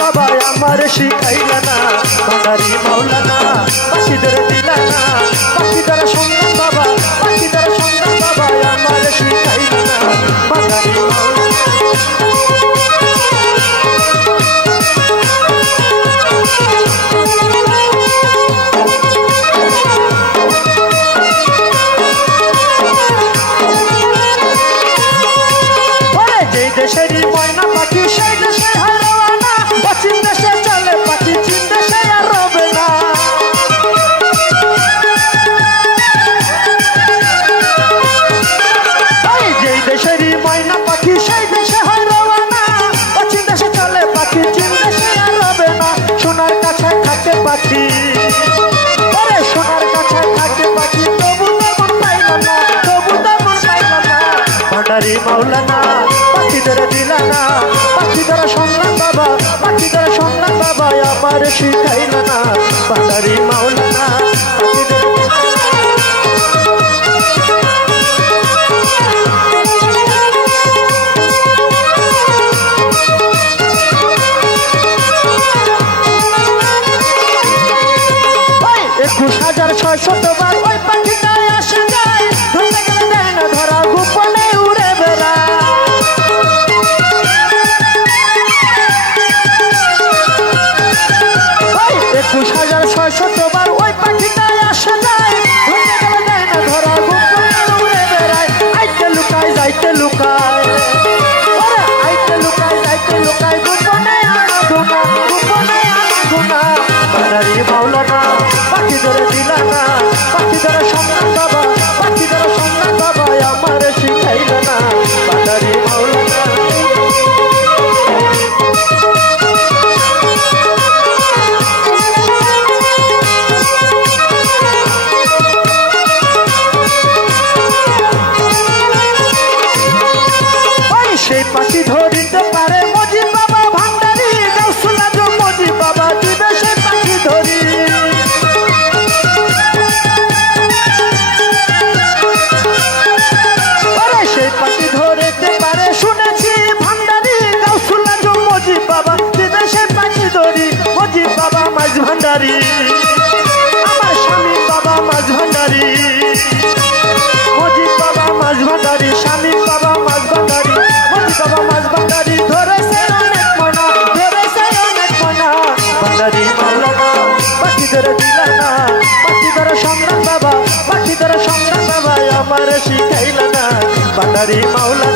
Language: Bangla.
বাবা আমার শিখাইলা না। বাঙালি মাওলানা বাসিদের দিলানা শিখাইলা না পালারি মাওলা ভান্ডারি। আমার স্বামী বাবা মাছ ভান্ডারি। মজিদ বাবা মাছ ভান্ডারি, স্বামী বাবা মাছ ভান্ডারি, মজিদ বাবা মাছ ভান্ডারি। ধরেছে অনেক মনা, ধরেছে অনেক মনা। ভান্ডারি মালানা বাকি ধরে সংগ্রাম বাবা বাকি ধরে সংগ্রাম বাবা, আমার শিখাইলানা। ভান্ডারি মাওলা